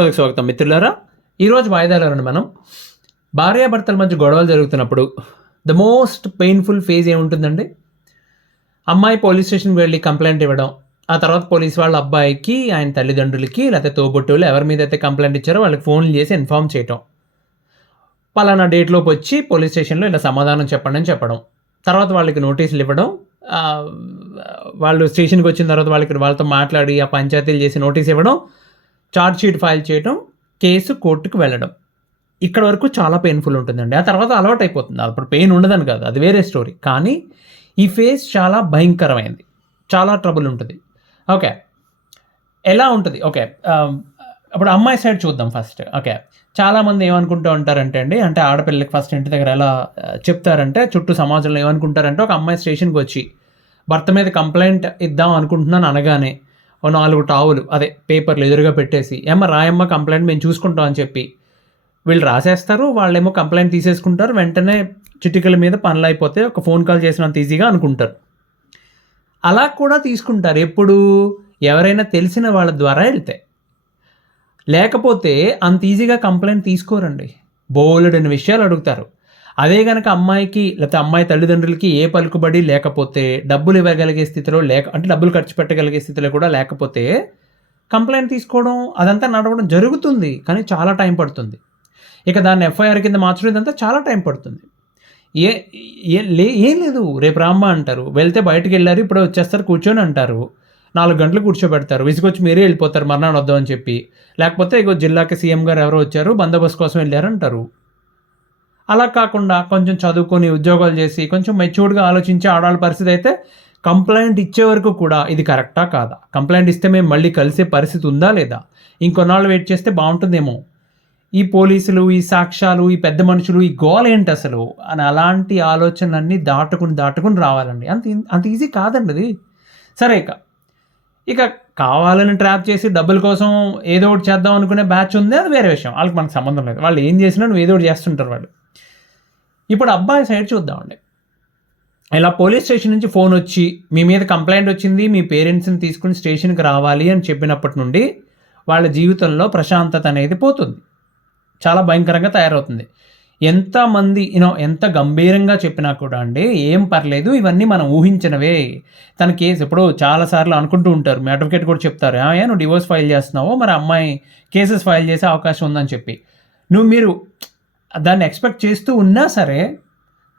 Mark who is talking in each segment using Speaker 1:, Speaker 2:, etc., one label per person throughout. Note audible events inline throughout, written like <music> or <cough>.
Speaker 1: రోజుకి స్వాగతం. మిత్రులారా ఈరోజు వాయిదాలను మనం భార్యాభర్తల మధ్య గొడవలు జరుగుతున్నప్పుడు ద మోస్ట్ పెయిన్ఫుల్ ఫేజ్ ఏముంటుందండి? అమ్మాయి పోలీస్ స్టేషన్కి వెళ్ళి కంప్లైంట్ ఇవ్వడం ఆ తర్వాత పోలీస్ వాళ్ళ అబ్బాయికి ఆయన తల్లిదండ్రులకి లేకపోతే తోబుట్టువులు ఎవరి మీద అయితే కంప్లైంట్ ఇచ్చారో వాళ్ళకి ఫోన్లు చేసి ఇన్ఫామ్ చేయటం. పలానా డేట్లోపు వచ్చి పోలీస్ స్టేషన్లో ఇలా సమాధానం చెప్పండి అని చెప్పడం. తర్వాత వాళ్ళకి నోటీసులు ఇవ్వడం వాళ్ళు స్టేషన్కి వచ్చిన తర్వాత వాళ్ళకి వాళ్ళతో మాట్లాడి ఆ పంచాయతీలు చేసి నోటీస్ ఇవ్వడం షీట్ ఫైల్ చేయడం కేసు కోర్టుకు వెళ్ళడం. ఇక్కడ వరకు చాలా పెయిన్ఫుల్ ఉంటుందండి. ఆ తర్వాత అలవాటు అయిపోతుంది అప్పుడు పెయిన్ ఉండదని కాదు. అది వేరే స్టోరీ కానీ ఈ ఫేస్ చాలా భయంకరమైంది. చాలా ట్రబుల్ ఉంటుంది. ఓకే. ఎలా ఉంటుంది? ఓకే. అప్పుడు అమ్మాయి సైడ్ చూద్దాం ఫస్ట్ ఓకే. చాలామంది ఏమనుకుంటూ ఉంటారంటే అండి అంటే ఆడపిల్లకి ఫస్ట్ ఇంటి దగ్గర ఎలా చెప్తారంటే చుట్టూ సమాజంలో ఏమనుకుంటారంటే ఒక అమ్మాయి స్టేషన్కి వచ్చి భర్త మీద కంప్లైంట్ ఇద్దాం అనుకుంటున్నాను అనగానే నాలుగు టావులు అదే పేపర్లు ఎదురుగా పెట్టేసి ఏమ రాయమ్మ కంప్లైంట్ మేము చూసుకుంటాం అని చెప్పి. వీళ్ళు రాసేస్తారు వాళ్ళేమో కంప్లైంట్ తీసేసుకుంటారు వెంటనే చిటికల మీద పనులు అయిపోతే ఒక ఫోన్ కాల్ చేసినంత ఈజీగా అనుకుంటారు. అలా కూడా తీసుకుంటారు ఎప్పుడు ఎవరైనా తెలిసిన వాళ్ళ ద్వారా వెళ్తే. లేకపోతే అంత ఈజీగా కంప్లైంట్ తీసుకోరండి. బోలెడని విషయాలు అడుగుతారు. అదే కనుక అమ్మాయికి లేకపోతే అమ్మాయి తల్లిదండ్రులకి ఏ పలుకుబడి లేకపోతే డబ్బులు ఇవ్వగలిగే స్థితిలో లేక అంటే డబ్బులు ఖర్చు పెట్టగలిగే స్థితిలో కూడా లేకపోతే కంప్లైంట్ తీసుకోవడం అదంతా నడవడం జరుగుతుంది కానీ చాలా టైం పడుతుంది. ఇక దాన్ని ఎఫ్ఐఆర్ కింద మార్చడం ఇదంతా చాలా టైం పడుతుంది. ఏ లే ఏం లేదు. రేపు రామ్మ అంటారు వెళ్తే బయటకు వెళ్ళారు ఇప్పుడే వచ్చేస్తారు కూర్చొని అంటారు. నాలుగు గంటలు కూర్చోబెడతారు విసుగొచ్చి మీరే వెళ్ళిపోతారు మర్నాడు వద్దామని చెప్పి. లేకపోతే ఇగో జిల్లాకి సీఎం గారు ఎవరో వచ్చారు బందోబస్తు కోసం వెళ్ళారు అంటారు అలా కాకుండా కొంచెం చదువుకొని ఉద్యోగాలు చేసి కొంచెం మెచ్యూర్డ్గా ఆలోచించి ఆడవాళ్ళ పరిస్థితి అయితే కంప్లైంట్ ఇచ్చే వరకు కూడా ఇది కరెక్టా కాదా? కంప్లైంట్ ఇస్తే మేము మళ్ళీ కలిసే పరిస్థితి ఉందా లేదా? ఇంకొన్నాళ్ళు వెయిట్ చేస్తే బాగుంటుందేమో? ఈ పోలీసులు ఈ సాక్ష్యాలు ఈ పెద్ద మనుషులు ఈ గోల్ ఏంటి అసలు? అని అలాంటి ఆలోచనలన్నీ దాటుకుని దాటుకుని రావాలండి. అంత అంత ఈజీ కాదండి అది. సరే ఇక. ఇక కావాలని ట్రాప్ చేసి డబ్బుల కోసం ఏదో ఒకటి చేద్దాం అనుకునే బ్యాచ్ ఉంది అది వేరే విషయం. వాళ్ళకి మనకు సంబంధం లేదు. వాళ్ళు ఏం చేసినా నువ్వు ఏదో ఒకటి చేస్తుంటారు వాళ్ళు. ఇప్పుడు అబ్బాయి సైడ్ చూద్దామండి. ఇలా పోలీస్ స్టేషన్ నుంచి ఫోన్ వచ్చి మీ మీద కంప్లైంట్ వచ్చింది మీ పేరెంట్స్ని తీసుకుని స్టేషన్కి రావాలి అని చెప్పినప్పటి నుండి వాళ్ళ జీవితంలో ప్రశాంతత అనేది పోతుంది. చాలా భయంకరంగా తయారవుతుంది. ఎంతమంది యూనో ఎంత గంభీరంగా చెప్పినా కూడా అండి ఏం పర్లేదు ఇవన్నీ మనం ఊహించినవే. తన కేసు ఇప్పుడు చాలాసార్లు అనుకుంటూ ఉంటారు. మీ అడ్వకేట్ కూడా చెప్తారు "ఏమయ్య, నువ్వు డివోర్స్ ఫైల్ చేస్తున్నావు మరి అమ్మాయి కేసెస్ ఫైల్ చేసే అవకాశం ఉందని చెప్పి. నువ్వు మీరు దాన్ని ఎక్స్పెక్ట్ చేస్తూ ఉన్నా సరే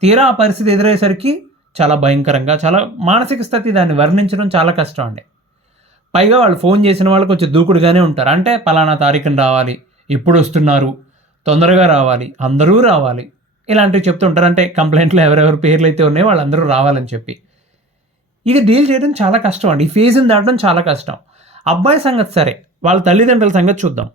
Speaker 1: తీరా ఆ పరిస్థితి ఎదురయ్యేసరికి చాలా భయంకరంగా చాలా మానసిక స్థితి దాన్ని వర్ణించడం చాలా కష్టం అండి. పైగా వాళ్ళు ఫోన్ చేసిన వాళ్ళు కొంచెం దూకుడుగానే ఉంటారు. అంటే పలానా తారీఖున రావాలి ఇప్పుడు వస్తున్నారు తొందరగా రావాలి అందరూ రావాలి ఇలాంటివి చెప్తుంటారు అంటే కంప్లైంట్లో ఎవరెవరి పేర్లు అయితే ఉన్నాయో వాళ్ళందరూ రావాలని చెప్పి. ఇది డీల్ చేయడం చాలా కష్టం అండి. ఈ ఫేజ్ని దాటడం చాలా కష్టం. అబ్బాయి సంగతి సరే వాళ్ళ తల్లిదండ్రుల సంగతి చూద్దాం.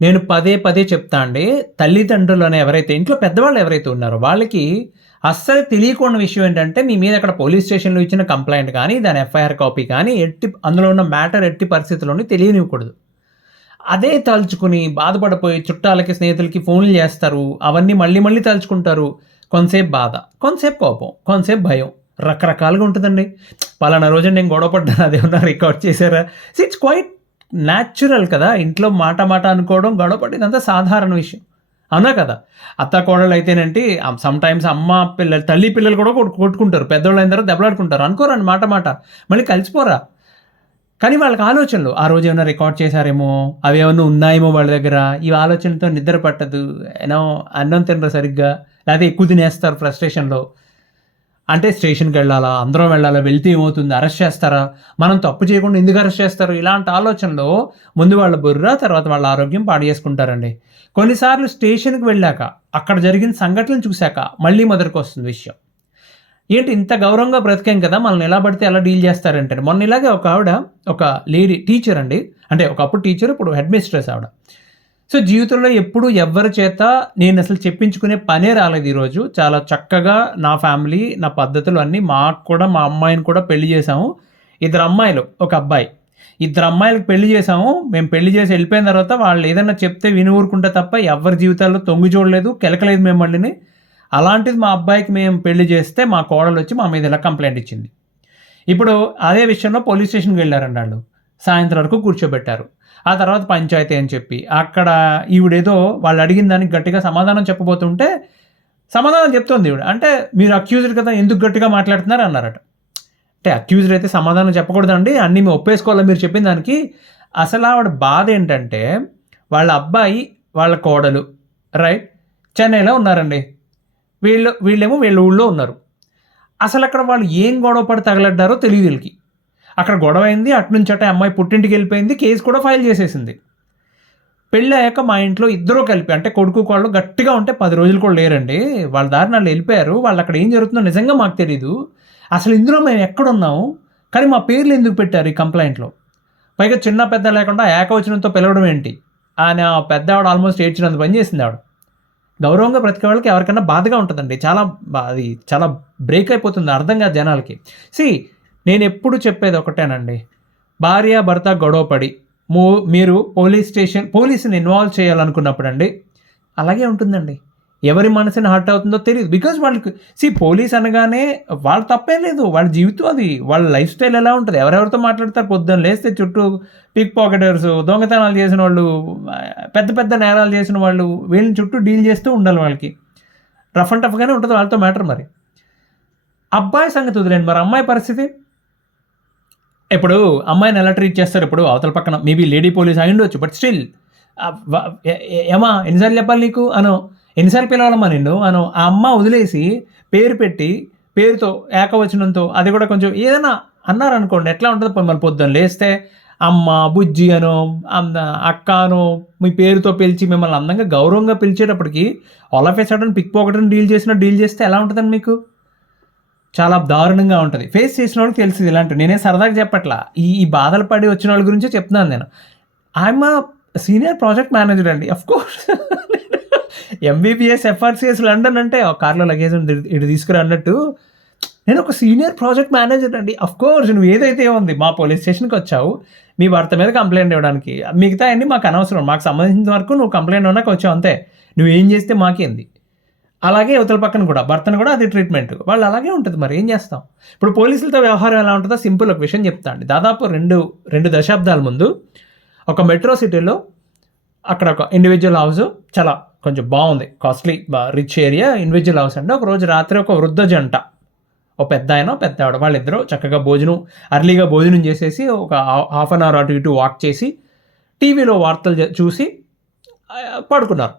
Speaker 1: నేను పదే పదే చెప్తా అండి తల్లిదండ్రులు ఎవరైతే ఇంట్లో పెద్దవాళ్ళు ఎవరైతే ఉన్నారో వాళ్ళకి అస్సలు తెలియకుండా విషయం ఏంటంటే మీ మీద అక్కడ పోలీస్ స్టేషన్లో ఇచ్చిన కంప్లైంట్ కానీ దాని ఎఫ్ఐఆర్ కాపీ కానీ ఎట్టి అందులో ఉన్న మ్యాటర్ ఎట్టి పరిస్థితుల్లోని తెలియనివ్వకూడదు. అదే తలుచుకుని బాధపడిపోయి చుట్టాలకి స్నేహితులకి ఫోన్లు చేస్తారు అవన్నీ మళ్ళీ మళ్ళీ తలుచుకుంటారు. కొంతసేపు బాధ కొంతసేపు కోపం కొంతసేపు భయం. రకరకాలుగా ఉంటుందండి. పలానా రోజు నేను గొడవ పడ్డాను అదేమన్నా రికార్డ్ చేశారా? ఇట్స్ క్వైట్ న్యాచురల్ కదా. ఇంట్లో మాట మాట అనుకోవడం గొడవ ఇదంతా సాధారణ విషయం. అవునా కదా? అత్త కోడలు అయితేనంటే సమ్ టైమ్స్ అమ్మ పిల్లలు తల్లి పిల్లలు కూడా కొట్టు- కొట్టుకుంటారు. పెద్దవాళ్ళు అయిన తర్వాత దెబ్బలాడుకుంటారు. అనుకోరండి మాట మాట. మళ్ళీ కలిసిపోరా. కానీ వాళ్ళకి ఆలోచనలు ఆ రోజు ఏమైనా రికార్డ్ చేశారేమో? అవి ఏమైనా ఉన్నాయేమో వాళ్ళ దగ్గర? ఈ ఆలోచనలతో నిద్ర పట్టదు. ఏమో అన్నం తినరు సరిగ్గా. లేకపోతే ఎక్కువ తినేస్తారు ఫ్రస్ట్రేషన్లో అంటే స్టేషన్కి వెళ్ళాలా? అందరం వెళ్ళాలా? వెళ్తే ఏమవుతుంది? అరెస్ట్ చేస్తారా? మనం తప్పు చేయకుండా ఎందుకు అరెస్ట్ చేస్తారు? ఇలాంటి ఆలోచనలో ముందు వాళ్ళ బుర్ర తర్వాత వాళ్ళ ఆరోగ్యం పాడు చేసుకుంటారండి. కొన్నిసార్లు స్టేషన్కి వెళ్ళాక అక్కడ జరిగిన సంఘటనలు చూశాక మళ్ళీ మొదటికి వస్తుంది విషయం. ఏంటి ఇంత గౌరవంగా బ్రతికాం కదా? మనల్ని ఎలా పడితే ఎలా డీల్ చేస్తారంటే మొన్న ఇలాగే ఒక ఆవిడ ఒక లేడీ టీచర్ అండి. అంటే ఒకప్పుడు టీచర్ ఇప్పుడు హెడ్ మిస్ట్రెస్ ఆవిడ. సో జీవితంలో ఎప్పుడు ఎవరి చేత నేను అసలు చెప్పించుకునే పనే రాలేదు ఈరోజు. చాలా చక్కగా నా ఫ్యామిలీ నా పద్ధతులు అన్నీ మాకు కూడా మా అమ్మాయిని కూడా పెళ్ళి చేసాము ఇద్దరు అమ్మాయిలు ఒక అబ్బాయి. ఇద్దరు అమ్మాయిలకు పెళ్ళి చేసాము మేము పెళ్ళి చేసి వెళ్ళిపోయిన తర్వాత వాళ్ళు ఏదైనా చెప్తే విని ఊరుకుంటే తప్ప ఎవరి జీవితాల్లో తొంగి చూడలేదు కెలకలేదు మిమ్మల్ని. అలాంటిది మా అబ్బాయికి మేము పెళ్ళి చేస్తే మా కోడలు వచ్చి మా మీద ఇలా కంప్లైంట్ ఇచ్చింది. ఇప్పుడు అదే విషయంలో పోలీస్ స్టేషన్కి వెళ్ళారండి వాళ్ళు. సాయంత్రం వరకు కూర్చోబెట్టారు. ఆ తర్వాత పంచాయతీ అని చెప్పి. అక్కడ ఈవిడేదో వాళ్ళు అడిగిన దానికి గట్టిగా సమాధానం చెప్పబోతుంటే సమాధానం చెప్తుంది ఈవిడ. అంటే మీరు అక్యూజ్డ్ కదా ఎందుకు గట్టిగా మాట్లాడుతున్నారు అన్నారట. అంటే అక్యూజ్డ్ అయితే సమాధానం చెప్పకూడదండి అన్నీ మేము ఒప్పేసుకోవాలి మీరు చెప్పిన దానికి. అసలు ఆవిడ బాధ ఏంటంటే వాళ్ళ అబ్బాయి వాళ్ళ కోడలు రైట్ చెన్నైలో ఉన్నారండి. వీళ్ళు వీళ్ళేమో వీళ్ళ ఊళ్ళో ఉన్నారు. అసలు అక్కడ వాళ్ళు ఏం గొడవ పడి తగలడ్డారో తెలియదు వీళ్ళకి. అక్కడ గొడవ అయింది అటు నుంచి అటే అమ్మాయి పుట్టింటికి వెళ్ళిపోయింది కేసు కూడా ఫైల్ చేసేసింది. పెళ్ళి అయ్యాక మా ఇంట్లో ఇద్దరూ కలిపి అంటే కొడుకు వాళ్ళు గట్టిగా ఉంటే పది రోజులు కూడా లేరండి. వాళ్ళ దారి వాళ్ళు వెళ్ళిపోయారు. వాళ్ళు అక్కడ ఏం జరుగుతుందో నిజంగా మాకు తెలియదు అసలు ఇందులో మేము ఎక్కడున్నాము? కానీ మా పేర్లు ఎందుకు పెట్టారు ఈ కంప్లైంట్లో? పైగా చిన్న పెద్ద లేకుండా ఏకవచనంతో పిలవడం ఏంటి? ఆయన పెద్ద ఆవిడ ఆల్మోస్ట్ ఏడ్చినంత పని చేసింది ఆవిడ. గౌరవంగా బ్రతికే వాళ్ళకి ఎవరికైనా బాధగా ఉంటుందండి. చాలా అది చాలా బ్రేక్ అయిపోతుంది అర్థం కాదు జనాలకి. సి నేను ఎప్పుడు చెప్పేది ఒకటేనండి. భార్య భర్త గొడవపడి మూ మీరు పోలీస్ స్టేషన్ పోలీసుని ఇన్వాల్వ్ చేయాలనుకున్నప్పుడు అండి అలాగే ఉంటుందండి. ఎవరి మనసుని హర్ట్ అవుతుందో తెలియదు బికాజ్ వాళ్ళకి సి పోలీస్ అనగానే వాళ్ళు తప్పే లేదు. వాళ్ళ జీవితం అది. వాళ్ళ లైఫ్ స్టైల్ ఎలా ఉంటుంది? ఎవరెవరితో మాట్లాడతారు? పొద్దున్న లేస్తే చుట్టూ పిక్ పాకెటర్స్ దొంగతనాలు చేసిన వాళ్ళు పెద్ద పెద్ద నేరాలు చేసిన వాళ్ళు వీళ్ళని చుట్టూ డీల్ చేస్తూ ఉండాలి వాళ్ళకి. రఫ్ అండ్ టఫ్గానే ఉంటుంది వాళ్ళతో మ్యాటర్ మరి. అబ్బాయి సంగతి వదిలేండి మరి. అమ్మాయి పరిస్థితి? ఇప్పుడు అమ్మాయిని ఎలా ట్రీట్ చేస్తారు? ఇప్పుడు అవతల పక్కన మేబీ లేడీ పోలీస్ అయి ఉండొచ్చు బట్ స్టిల్ ఏమా ఎన్నిసార్లు చెప్పాలి నీకు? అను ఎన్నిసార్లు పిలవాలమ్మా నిన్ను? అను ఆ అమ్మ వదిలేసి పేరు పెట్టి పేరుతో ఏకవచనంతో అది కూడా కొంచెం ఏదైనా అన్నారనుకోండి ఎట్లా ఉంటుంది? మిమ్మల్ని పొద్దున్న లేస్తే అమ్మ బుజ్జి అను అమ్మ అక్క మీ పేరుతో పిలిచి మిమ్మల్ని అందంగా గౌరవంగా పిలిచేటప్పటికి all of a sudden pick పాకెట్ని deal చేసిన డీల్ చేస్తే ఎలా ఉంటుందండి మీకు? చాలా దారుణంగా ఉంటుంది. ఫేస్ చేసిన వాళ్ళకి తెలిసింది ఇలాంటి. నేనే సరదాగా చెప్పట్లా. ఈ ఈ బాధలు పడి వచ్చిన వాళ్ళ గురించే చెప్తున్నాను నేను. ఐఎమ్ సీనియర్ ప్రాజెక్ట్ మేనేజర్ అండి. Of course MBBS FRCS London అంటే ఒక కార్లో లగేజ్ ఉంది ఇటు తీసుకురా అన్నట్టు. నేను ఒక సీనియర్ ప్రాజెక్ట్ మేనేజర్ అండి. అఫ్ కోర్స్ నువ్వు ఏదైతే ఉంది మా పోలీస్ స్టేషన్కి వచ్చావు మీ భర్త మీద కంప్లైంట్ ఇవ్వడానికి. మిగతా అండి మాకు అనవసరం. మాకు సంబంధించిన వరకు నువ్వు కంప్లైంట్ ఇవ్వడానికి వచ్చావు అంతే. నువ్వు ఏం చేస్తే మాకేంది? అలాగే ఇవతల పక్కన కూడా భర్తను కూడా అది ట్రీట్మెంట్ వాళ్ళు అలాగే ఉంటుంది మరి ఏం చేస్తాం? ఇప్పుడు పోలీసులతో వ్యవహారం ఎలా ఉంటుందో సింపుల్ ఒక విషయం చెప్తా అండి. దాదాపు రెండు రెండు దశాబ్దాల ముందు ఒక మెట్రో సిటీలో అక్కడ ఒక ఇండివిజువల్ హౌస్ చాలా కొంచెం బాగుంది. Costly rich area individual house అంటే ఒక రోజు రాత్రి ఒక వృద్ధ జంట ఒక పెద్ద ఆయన పెద్ద ఆవిడ వాళ్ళిద్దరూ చక్కగా భోజనం అర్లీగా భోజనం చేసేసి ఒక హాఫ్ అన్ అవర్ అటు ఇటు వాక్ చేసి టీవీలో వార్తలు చూసి పడుకున్నారు.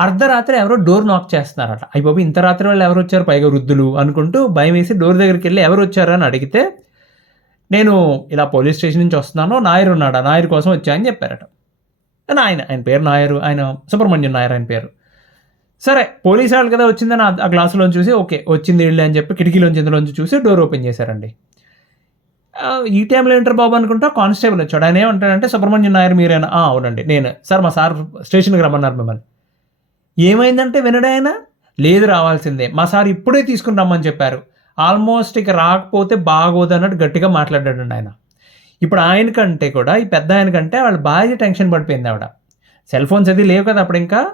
Speaker 1: అర్ధరాత్రి ఎవరో డోర్ నాక్ చేస్తున్నారట. అయ్యి బాబు ఇంత రాత్రి వాళ్ళు ఎవరు వచ్చారు? పైగా వృద్ధులు అనుకుంటూ భయం వేసి డోర్ దగ్గరికి వెళ్ళి ఎవరు వచ్చారు అని అడిగితే నేను ఇలా పోలీస్ స్టేషన్ నుంచి వస్తున్నాను నాయర్ ఉన్నాడా? నాయర్ కోసం వచ్చా అని చెప్పారట. అని ఆయన ఆయన పేరు నాయరు ఆయన సుబ్రహ్మణ్యం నాయర్ ఆయన పేరు. సరే పోలీస్ వాళ్ళు కదా వచ్చిందని ఆ- గ్లాసులోంచి చూసి ఓకే వచ్చింది వీళ్ళే అని చెప్పి కిటికీలోంచి ఇందులోంచి చూసి డోర్ ఓపెన్ చేశారండి. ఈ టైంలో ఇంటర్ బాబు అనుకుంటా కానిస్టేబుల్ వచ్చాడు. ఆయన ఏమంటాడంటే సుబ్రహ్మణ్యం నాయర్ మీరేనా? అవునండి నేను. సార్ మా సార్ స్టేషన్కి రమ్మన్నారు మిమ్మల్ని. ఏమైందంటే వినడాయన లేదు రావాల్సిందే. మా సార్ ఇప్పుడే తీసుకుని రమ్మని చెప్పారు. ఆల్మోస్ట్ ఇక రాకపోతే బాగోదు అన్నట్టు గట్టిగా మాట్లాడాడండి ఆయన. ఇప్పుడు ఆయన కంటే కూడా ఈ పెద్ద ఆయన కంటే వాళ్ళ భార్య టెన్షన్ పడిపోయింది ఆవిడ. సెల్ ఫోన్స్ అది లేవు కదా అప్పుడు ఇంకా?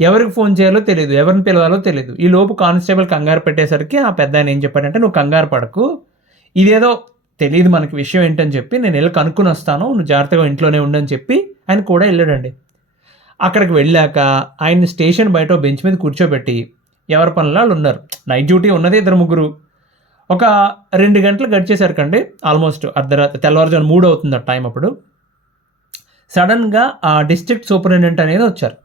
Speaker 1: ఎవరికి ఫోన్ చేయాలో తెలియదు ఎవరిని పిలవాలో తెలియదు ఈ లోపు కానిస్టేబుల్ కంగారు పెట్టేసరికి ఆ పెద్ద ఆయన ఏం చెప్పాడంటే నువ్వు కంగారు పడకు. ఇదేదో తెలియదు మనకి విషయం ఏంటని చెప్పి నేను వెళ్ళి కనుక్కుని వస్తాను. నువ్వు జాగ్రత్తగా ఇంట్లోనే ఉండని చెప్పి ఆయన కూడా వెళ్ళాడండి. అక్కడికి వెళ్ళాక ఆయన స్టేషన్ బయట బెంచ్ మీద కూర్చోబెట్టి ఎవరి పనులు వాళ్ళు ఉన్నారు. నైట్ డ్యూటీ ఉన్నది ఇద్దరు ముగ్గురు. ఒక రెండు గంటలు గడిచేసరికండి ఆల్మోస్ట్ అర్ధరాత్రి తెల్లవారుజాము మూడు అవుతుంది ఆ టైం అప్పుడు. సడన్గా ఆ డిస్ట్రిక్ట్ సూపరింటెండెంట్ అనేది వచ్చారు.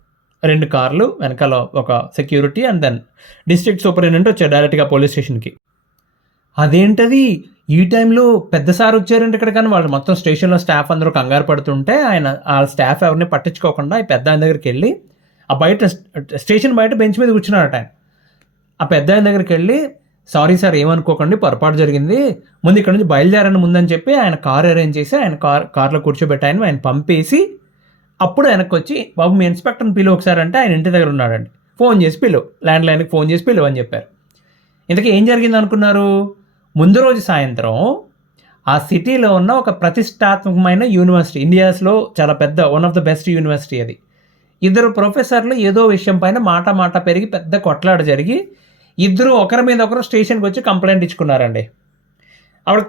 Speaker 1: రెండు కార్లు వెనకాల ఒక security and then district superintendent వచ్చారు డైరెక్ట్గా పోలీస్ స్టేషన్కి అదేంటది? ఈ టైంలో పెద్ద సార్ వచ్చారంటే ఇక్కడ కానీ వాళ్ళు మొత్తం స్టేషన్లో స్టాఫ్ అందరూ కంగారు పడుతుంటే ఆయన ఆ స్టాఫ్ ఎవరిని పట్టించుకోకుండా ఈ పెద్ద ఆయన దగ్గరికి వెళ్ళి ఆ బయట స్టేషన్ బయట బెంచ్ మీద కూర్చున్నారట ఆయన. ఆ పెద్ద ఆయన దగ్గరికి వెళ్ళి సారీ సార్ ఏమనుకోకండి పొరపాటు జరిగింది. ముందు ఇక్కడ నుంచి బయలుదేరని ముందని చెప్పి ఆయన కార్ అరేంజ్ చేసి ఆయన కార్ కార్లో కూర్చోబెట్టి ఆయన ఆయన పంపేసి అప్పుడు వెనక్కి వచ్చి బాబు మీ ఇన్స్పెక్టర్ని పిలువ ఒకసారి అంటే ఆయన ఇంటి దగ్గర ఉన్నాడండి. ఫోన్ చేసి పిలువు ల్యాండ్ లైన్కి ఫోన్ చేసి పిలువు అని చెప్పారు. ఇంతకీ ఏం జరిగింది అనుకున్నారు ముందు రోజు సాయంత్రం ఆ సిటీలో ఉన్న ఒక ప్రతిష్టాత్మకమైన యూనివర్సిటీ ఇండియాస్లో చాలా పెద్ద one of the best university అది. ఇద్దరు ప్రొఫెసర్లు ఏదో విషయం పైన మాట మాట పెరిగి పెద్ద కొట్లాట జరిగి ఇద్దరు ఒకరి మీద ఒకరు స్టేషన్కి వచ్చి కంప్లైంట్ ఇచ్చుకున్నారండి. ఆవిడ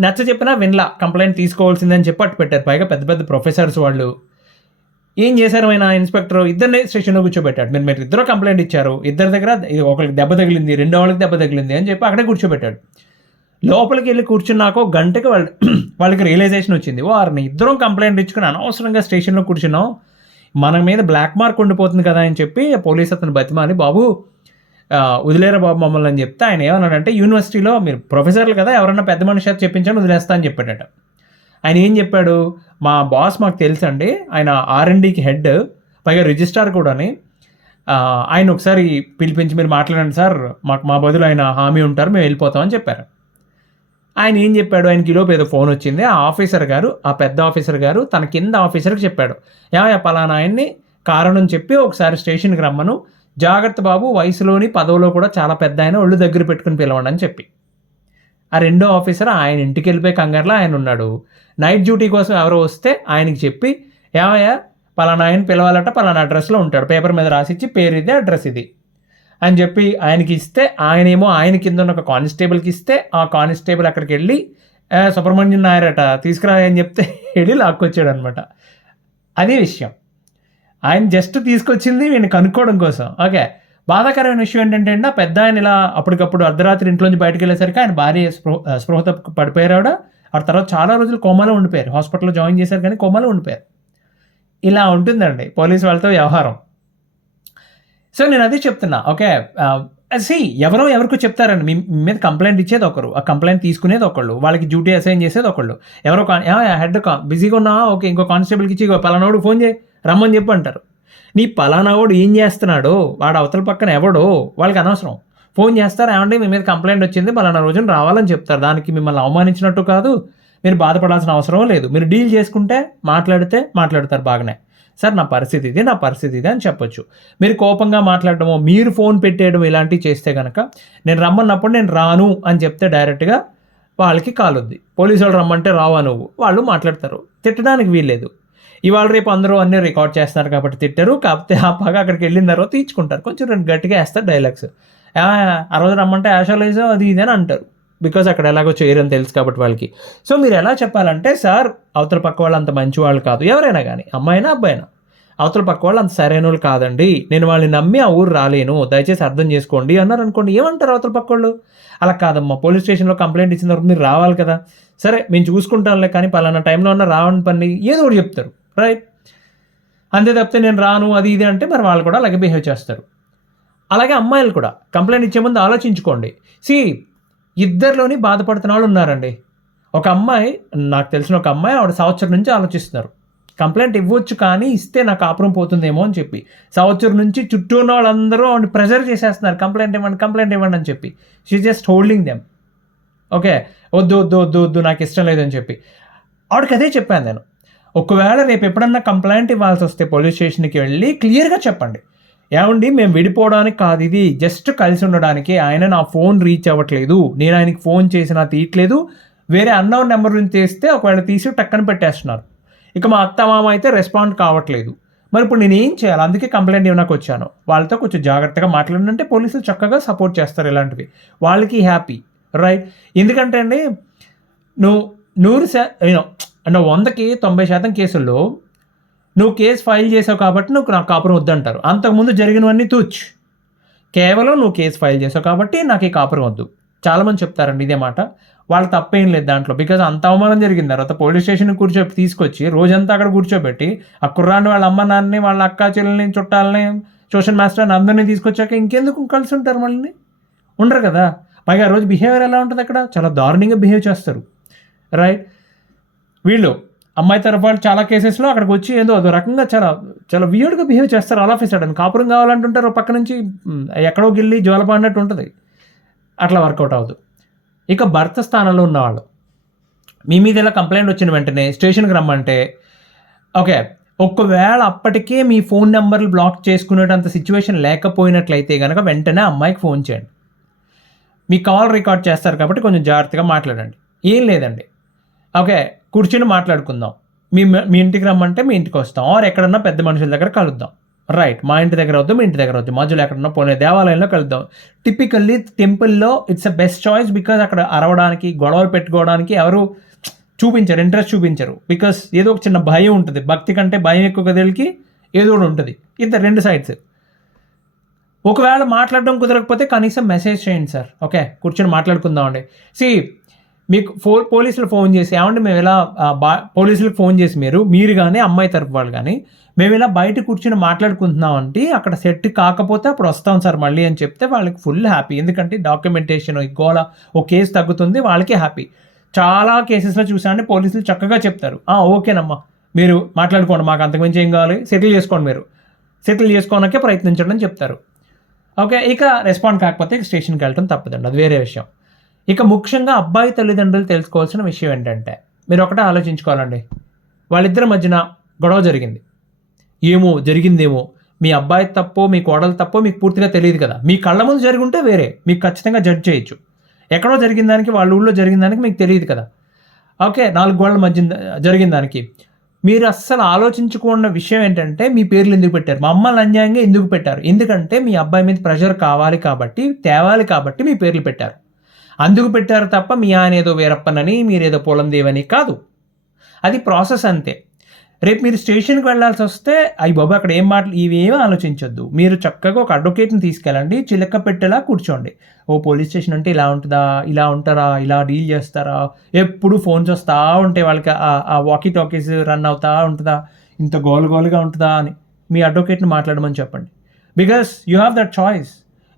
Speaker 1: నచ్చ చెప్పినా వినలా కంప్లైంట్ తీసుకోవాల్సిందని చెప్పి అట్టు పెట్టారు. పైగా పెద్ద పెద్ద ప్రొఫెసర్స్ వాళ్ళు. ఏం చేశారు ఆయన ఇన్స్పెక్టర్? ఇద్దరిని స్టేషన్లో కూర్చోబెట్టాడు. మీరు మీరు ఇద్దరు కంప్లైంట్ ఇచ్చారు. ఇద్దరి దగ్గర ఒకరికి దెబ్బ తగిలింది రెండో వాళ్ళకి దెబ్బ తగిలింది అని చెప్పి అక్కడే కూర్చోబెట్టాడు. లోపలికి వెళ్ళి కూర్చున్నాక గంటకి వాళ్ళు <clears throat> వాళ్ళకి రియలైజేషన్ వచ్చింది. వారిని ఇద్దరం కంప్లైంట్ ఇచ్చుకుని అనవసరంగా స్టేషన్లో కూర్చున్నాం. మన మీద బ్లాక్ మార్క్ ఉండిపోతుంది కదా అని చెప్పి పోలీస్ అతను బతిమాలి బాబు వదిలేరా బాబు మమ్మల్ని అని చెప్తే ఆయన ఏమన్నాడంటే యూనివర్సిటీలో మీరు ప్రొఫెసర్లు కదా ఎవరన్నా పెద్ద మనిషి చేత చెప్పించండి వదిలేస్తా అని చెప్పాడట. ఆయన ఏం చెప్పాడు మా బాస్ మాకు తెలుసండి ఆయన ఆర్ఎండికి హెడ్ పైగా రిజిస్ట్రార్ కూడాని. ఆయన ఒకసారి పిలిపించి మీరు మాట్లాడండి సార్ మాకు మా బదులు ఆయన హామీ ఉంటారు మేము వెళ్ళిపోతామని చెప్పారు. ఆయన ఏం చెప్పాడు? ఆయనకి ఈలోపు ఏదో ఫోన్ వచ్చింది. ఆ ఆఫీసర్ గారు ఆ పెద్ద ఆఫీసర్ గారు తన కింద ఆఫీసర్కి చెప్పాడు. ఏమయ్య పలానా ఆయన్ని? కారణం చెప్పి ఒకసారి స్టేషన్కి రమ్మను. జాగ్రత్త బాబు వయసులోని పదవిలో కూడా చాలా పెద్ద ఆయన ఒళ్ళు దగ్గర పెట్టుకుని పిలవండి అని చెప్పి. ఆ రెండో ఆఫీసర్ ఆయన ఇంటికి వెళ్ళిపోయి కంగారులో ఆయన ఉన్నాడు. నైట్ డ్యూటీ కోసం ఎవరో వస్తే ఆయనకి చెప్పి ఏమయ్య పలానా ఆయన పిలవాలట పలానా అడ్రస్లో ఉంటాడు. పేపర్ మీద రాసిచ్చి పేరు ఇది అడ్రస్ ఇది. అని చెప్పి ఆయనకి ఇస్తే ఆయనేమో ఆయన కింద ఉన్న ఒక కానిస్టేబుల్కి ఇస్తే ఆ కానిస్టేబుల్ అక్కడికి వెళ్ళి సుబ్రహ్మణ్యం నాయరట తీసుకురా అని చెప్తే <laughs> వెళ్ళి లాక్కొచ్చాడు అనమాట అదే విషయం. ఆయన జస్ట్ తీసుకొచ్చింది వీడిని కనుక్కోవడం కోసం. ఓకే. బాధాకరమైన విషయం ఏంటంటే అండి, పెద్ద ఆయన ఇలా అప్పటికప్పుడు అర్ధరాత్రి ఇంట్లోంచి బయటకు వెళ్ళేసరికి ఆయన భార్య స్పృహ స్పృహ తప్పి పడిపోయారు ఆ తర్వాత చాలా రోజులు కోమాలో ఉండిపోయారు. హాస్పిటల్లో జాయిన్ చేశారు కానీ కోమాలో ఉండిపోయారు. ఇలా ఉంటుందండి పోలీస్ వాళ్ళతో వ్యవహారం. సో నేను అదే చెప్తున్నా ఓకే? సి ఎవరో ఎవరికో చెప్తారండి. మీ మీద కంప్లైంట్ ఇచ్చేది ఒకరు. ఆ కంప్లైంట్ తీసుకునేది ఒకళ్ళు. వాళ్ళకి డ్యూటీ అసైన్ చేసేది ఒకళ్ళు. ఎవరో హెడ్ బిజీగా ఉన్నా ఓకే ఇంకో కానిస్టేబుల్కి ఇచ్చి పలానాడు ఫోన్ చేయి రమ్మని చెప్పి అంటారు. నీ పలానావాడు ఏం చేస్తున్నాడు వాడు అవతల పక్కన ఎవడో వాళ్ళకి అనవసరం. ఫోన్ చేస్తారు? ఏమంటే మీ మీద కంప్లైంట్ వచ్చింది పలానా రోజున రావాలని చెప్తారు. దానికి మిమ్మల్ని అవమానించినట్టు కాదు మీరు బాధపడాల్సిన అవసరం లేదు. మీరు డీల్ చేసుకుంటే మాట్లాడితే మాట్లాడతారు బాగానే. సార్ నా పరిస్థితి ఇది నా పరిస్థితి ఇది అని చెప్పొచ్చు. మీరు కోపంగా మాట్లాడటమో మీరు ఫోన్ పెట్టేయడం ఇలాంటివి చేస్తే కనుక నేను రమ్మన్నప్పుడు నేను రాను అని చెప్తే డైరెక్ట్గా వాళ్ళకి కాలుద్ది. పోలీసు వాళ్ళు రమ్మంటే రావా నువ్వు? వాళ్ళు మాట్లాడతారు. తిట్టడానికి వీల్లేదు. ఇవాళ రేపు అందరూ అన్నీ రికార్డ్ చేస్తున్నారు కాబట్టి తిట్టరు. కాకపోతే ఆ పగ అక్కడికి వెళ్ళిన తర్వాత తీర్చుకుంటారు కొంచెం రెండు గట్టిగా వేస్తారు డైలాగ్స్. ఆ రోజు రమ్మంటే యాషాలైజో అది ఇది అని అంటారు. బికాజ్ అక్కడ ఎలాగో చేయరని తెలుసు కాబట్టి వాళ్ళకి. సో మీరు ఎలా చెప్పాలంటే సార్ అవతల పక్క వాళ్ళు అంత మంచి వాళ్ళు కాదు. ఎవరైనా కానీ అమ్మాయినా అబ్బాయినా. అవతల పక్క వాళ్ళు అంత సరైన వాళ్ళు కాదండి. నేను వాళ్ళని నమ్మి ఆ ఊరు రాలేను. దయచేసి అర్థం చేసుకోండి. అన్నారు అనుకోండి ఏమంటారు అవతల పక్క వాళ్ళు? అలా కాదమ్మా. పోలీస్ స్టేషన్లో కంప్లైంట్ ఇచ్చిన తర్వాత మీరు రావాలి కదా. సరే మేము చూసుకుంటాంలే కానీ పలానా టైంలో ఉన్న రావని పని ఏదో ఒకటి చెప్తారు. రైట్ అంతే తప్పితే నేను రాను అది ఇది అంటే మరి వాళ్ళు కూడా అలాగే బిహేవ్ చేస్తారు. అలాగే అమ్మాయిలు కూడా కంప్లైంట్ ఇచ్చే ముందు ఆలోచించుకోండి. సి ఇద్దరిలోని బాధపడుతున్న వాళ్ళు ఉన్నారండి. ఒక అమ్మాయి నాకు తెలిసిన ఒక అమ్మాయి ఆవిడ సంవత్సరం నుంచి ఆలోచిస్తున్నారు. కంప్లైంట్ ఇవ్వచ్చు కానీ ఇస్తే నాకు కాపురం పోతుందేమో అని చెప్పి. సంవత్సరం నుంచి చుట్టూ ఉన్న వాళ్ళందరూ ఆవిడ ప్రెజర్ చేసేస్తున్నారు. కంప్లైంట్ ఇవ్వండి కంప్లైంట్ ఇవ్వండి అని చెప్పి. She just holding them okay? వద్దు వద్దు వద్దు వద్దు నాకు ఇష్టం లేదని చెప్పి. ఆవిడకి అదే చెప్పాను నేను. ఒకవేళ రేపు ఎప్పుడన్నా కంప్లైంట్ ఇవ్వాల్సి వస్తే పోలీస్ స్టేషన్కి వెళ్ళి క్లియర్గా చెప్పండి. ఏమండి? మేము విడిపోవడానికి కాదు ఇది జస్ట్ కలిసి ఉండడానికి. ఆయన నా ఫోన్ రీచ్ అవ్వట్లేదు. నేను ఆయనకి ఫోన్ చేసినా తీయట్లేదు. వేరే అన్నోన్ నెంబర్ నుంచి చేస్తే ఒకవేళ తీసి టక్కన పెట్టేస్తున్నారు. ఇక మా అత్త మామ అయితే రెస్పాండ్ కావట్లేదు. మరి ఇప్పుడు నేను ఏం చేయాలి? అందుకే కంప్లైంట్ ఇవ్వడానికి వచ్చాను వాళ్ళతో కొంచెం జాగ్రత్తగా మాట్లాడంటే పోలీసులు చక్కగా సపోర్ట్ చేస్తారు ఇలాంటివి. వాళ్ళకి హ్యాపీ రైట్? ఎందుకంటే అండి నువ్వు నూరు శా యూనో వందకి తొంభై శాతం కేసుల్లో నువ్వు కేసు ఫైల్ చేసావు కాబట్టి నువ్వు నాకు కాపురం వద్దంటారు. అంతకుముందు జరిగినవన్నీ తూచ్. కేవలం నువ్వు కేసు ఫైల్ చేసావు కాబట్టి నాకు ఈ కాపురం వద్దు. చాలామంది చెప్తారండి ఇదే మాట. వాళ్ళు తప్పేం లేదు దాంట్లో. బికాజ్ అంత అవమానం జరిగిన తర్వాత పోలీస్ స్టేషన్ కూర్చోబెట్టి తీసుకొచ్చి రోజంతా అక్కడ కూర్చోబెట్టి ఆ కుర్రాన్ని వాళ్ళ అమ్మ నాన్నని వాళ్ళ అక్క చెల్లెల్ని చుట్టాలని ట్యూషన్ మాస్టర్ని అందరినీ తీసుకొచ్చాక ఇంకెందుకు కలిసి ఉంటారు మళ్ళీ ఉండరు కదా. పైగా ఆ రోజు బిహేవియర్ ఎలా ఉంటుంది అక్కడ? చాలా దారుణంగా బిహేవ్ చేస్తారు. రైట్ వీళ్ళు అమ్మాయి తరఫు వాళ్ళు చాలా కేసెస్లో అక్కడికి వచ్చి ఏదో అదో రకంగా చాలా చాలా వియర్డ్గా బిహేవ్ చేస్తారు అలా ఆఫీస్ అని కాపురం కావాలంటుంటారు పక్క నుంచి ఎక్కడో గిల్లి జ్వలపడినట్టు ఉంటుంది. అట్లా వర్కౌట్ అవ్వదు. ఇక భర్త స్థానంలో ఉన్నవాళ్ళు. మీ మీద ఇలా కంప్లైంట్ వచ్చిన వెంటనే స్టేషన్కి రమ్మంటే ఓకే ఒకవేళ అప్పటికే మీ ఫోన్ నెంబర్లు బ్లాక్ చేసుకునేటంత సిచ్యువేషన్ లేకపోయినట్లయితే కనుక వెంటనే అమ్మాయికి ఫోన్ చేయండి. మీ కాల్ రికార్డ్ చేస్తారు కాబట్టి కొంచెం జాగ్రత్తగా మాట్లాడండి. ఏం లేదండి. ఓకే కూర్చుని మాట్లాడుకుందాం. మీ మీ ఇంటికి రమ్మంటే మీ ఇంటికి వస్తాం. ఆర్ ఎక్కడన్నా పెద్ద మనుషుల దగ్గర కలుద్దాం. రైట్. మా ఇంటి దగ్గర వద్దు మీ ఇంటి దగ్గర వద్దు. మధ్యలో ఎక్కడన్నా పోనీ దేవాలయంలో కలుద్దాం. టిపికల్లీ టెంపుల్లో it's a best choice because అక్కడ అరవడానికి గొడవలు పెట్టుకోవడానికి ఎవరు చూపించరు ఇంట్రెస్ట్ చూపించరు. బికాస్ ఏదో ఒక చిన్న భయం ఉంటుంది. భక్తి కంటే భయం ఎక్కువ కదలికి ఏదో ఒకటి ఉంటుంది. ఇద్దరు రెండు సైడ్స్ ఒకవేళ మాట్లాడడం కుదరకపోతే కనీసం మెసేజ్ చేయండి సార్ ఓకే కూర్చొని మాట్లాడుకుందామండి. సి మీకు ఫో పోలీసులు ఫోన్ చేసి ఏమంటే మేము ఇలా బా పోలీసులకు ఫోన్ చేసి మీరు మీరు కానీ అమ్మాయి తరపు వాళ్ళు కానీ మేము ఇలా బయట కూర్చుని మాట్లాడుకుంటున్నాం అంటే అక్కడ సెట్ కాకపోతే అప్పుడు వస్తాం సార్ మళ్ళీ అని చెప్తే వాళ్ళకి ఫుల్ హ్యాపీ. ఎందుకంటే డాక్యుమెంటేషన్ గోళ ఓ కేసు తగ్గుతుంది వాళ్ళకి హ్యాపీ. చాలా కేసెస్లో చూసామంటే పోలీసులు చక్కగా చెప్తారు. ఓకేనమ్మా మీరు మాట్లాడుకోండి మాకు అంతకుమించి ఏం కావాలి సెటిల్ చేసుకోండి మీరు. సెటిల్ చేసుకోవడానికే ప్రయత్నించడం అని చెప్తారు. ఓకే ఇక రెస్పాండ్ కాకపోతే స్టేషన్కి వెళ్ళడం తప్పదండి అది వేరే విషయం. ఇక ముఖ్యంగా అబ్బాయి తల్లిదండ్రులు తెలుసుకోవాల్సిన విషయం ఏంటంటే మీరు ఒకటే ఆలోచించుకోవాలండి. వాళ్ళిద్దరి మధ్యన గొడవ జరిగింది. ఏమో జరిగిందేమో మీ అబ్బాయి తప్పో మీ కోడలు తప్పో మీకు పూర్తిగా తెలియదు కదా. మీ కళ్ళ ముందు జరిగి ఉంటే వేరే మీకు ఖచ్చితంగా జడ్జ్ చేయొచ్చు. ఎక్కడో జరిగిన దానికి వాళ్ళ ఊళ్ళో జరిగిన దానికి మీకు తెలియదు కదా. ఓకే నాలుగు గోడల మధ్య జరిగిన దానికి. మీరు అస్సలు ఆలోచించుకున్న విషయం ఏంటంటే మీ పేర్లు ఎందుకు పెట్టారు? మమ్మల్ని అన్యాయంగా ఎందుకు పెట్టారు? ఎందుకంటే మీ అబ్బాయి మీద ప్రెషర్ కావాలి కాబట్టి తేవాలి కాబట్టి మీ పేర్లు పెట్టారు. అందుకు పెట్టారు తప్ప మీ ఆయన ఏదో వీరప్పనని మీరేదో పొలం దేవని కాదు. అది ప్రాసెస్ అంతే. రేపు మీరు స్టేషన్కి వెళ్ళాల్సి వస్తే అయ్యి బాబు అక్కడ ఏం మాటలు ఇవేమీ ఆలోచించొద్దు. మీరు చక్కగా ఒక అడ్వకేట్ని తీసుకెళ్ళండి చిలక పెట్టేలా కూర్చోండి. ఓ పోలీస్ స్టేషన్ అంటే ఇలా ఉంటుందా ఇలా ఉంటారా ఇలా డీల్ చేస్తారా? ఎప్పుడు ఫోన్స్ వస్తూ ఉంటాయి వాళ్ళకి ఆ- వాకీ టాకీస్ రన్ అవుతా ఉంటుందా? ఇంత గోల్ గోలుగా ఉంటుందా అని మీ అడ్వకేట్ని మాట్లాడమని చెప్పండి. Because you have that choice.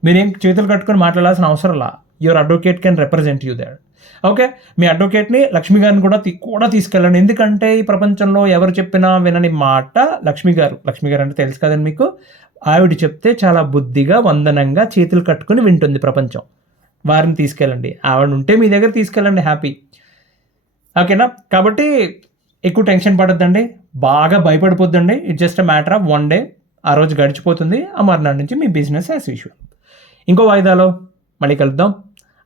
Speaker 1: మీరేం చేతులు కట్టుకొని మాట్లాడాల్సిన అవసరంలా your advocate can represent you that okay మీ అడ్వకేట్ని లక్ష్మి గారిని కూడా కూడా తీసుకెళ్ళండి. ఎందుకంటే ఈ ప్రపంచంలో ఎవరు చెప్పినా వినని మాట లక్ష్మి గారు. లక్ష్మి గారు అంటే తెలుసు కదండి మీకు. ఆవిడ చెప్తే చాలా బుద్ధిగా వందనంగా చేతులు కట్టుకుని వింటుంది ప్రపంచం. వారిని తీసుకెళ్ళండి. ఆవిడ ఉంటే మీ దగ్గర తీసుకెళ్ళండి. హ్యాపీ ఓకేనా? కాబట్టి ఎక్కువ టెన్షన్ పడద్దండి. బాగా భయపడిపోద్దండి. It just a matter of one day ఆ రోజు గడిచిపోతుంది. ఆ మర్నాడు నుంచి మీ బిజినెస్ యాజ్ యూజువల్ ఇంకో వాయిదాలో మళ్ళీ కలుద్దాం.